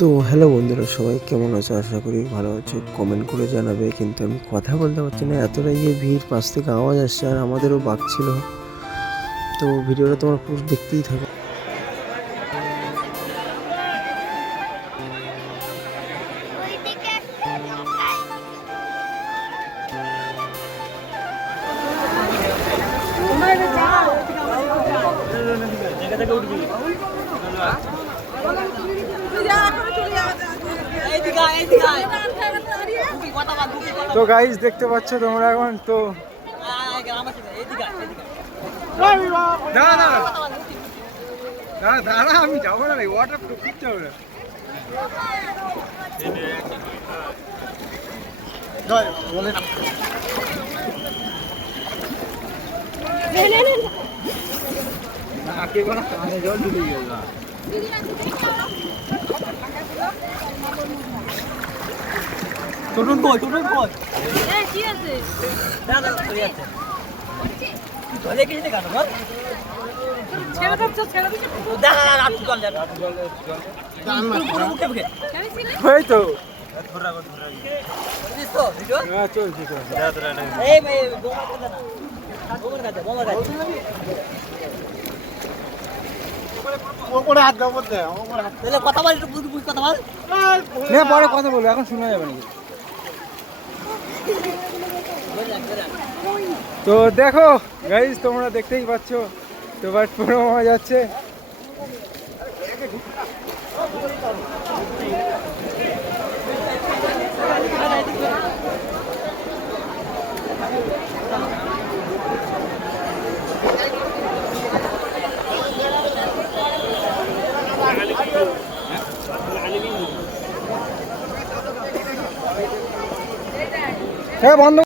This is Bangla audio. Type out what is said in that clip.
তো হ্যালো বন্ধুরা, সবাই কেমন আছো? আশা করি ভালো আছো। কমেন্ট করে জানাবে। কিন্তু আমি কথা বলতে পারছি না, এতটাই যে ভিড়, পাশ থেকে আওয়াজ আসছে আর আমাদেরও বাক ছিল। তো ভিডিওটা তোমার পুরো দেখতেই থাকো। তো গাইস দেখতে পাচ্ছ তোমরা এখন তো দাঁড়া আমি যাবো না, ওয়াটার প্রুফ কিচ্ছু হবে না। জল ঢুকে গেল। টোটন কই কি আছে? দাদা কই আছে? ধরে কি দিতে কাটো বল? ছেড়ে দাও, ছেড়ে দিতে। দাদা আপনি চল যা। দাম মুখে মুখে। ওই তো। ধরা দিস তো ভিডিও? হ্যাঁ চলছে তো। এই ভাই বোমা কথা না। বোমা কাছে। ওপরে হাত দাও বলতে। ওপরে হাত। তাহলে কথা বল, একটু বুঝ কথা বল। না পরে কথা বলবো, এখন শোনা যাবে নাকি? তো দেখো গাইস, তোমরা দেখতেই পাচ্ছ তো বাট পুরো হয়ে যাচ্ছে। বন্ধ।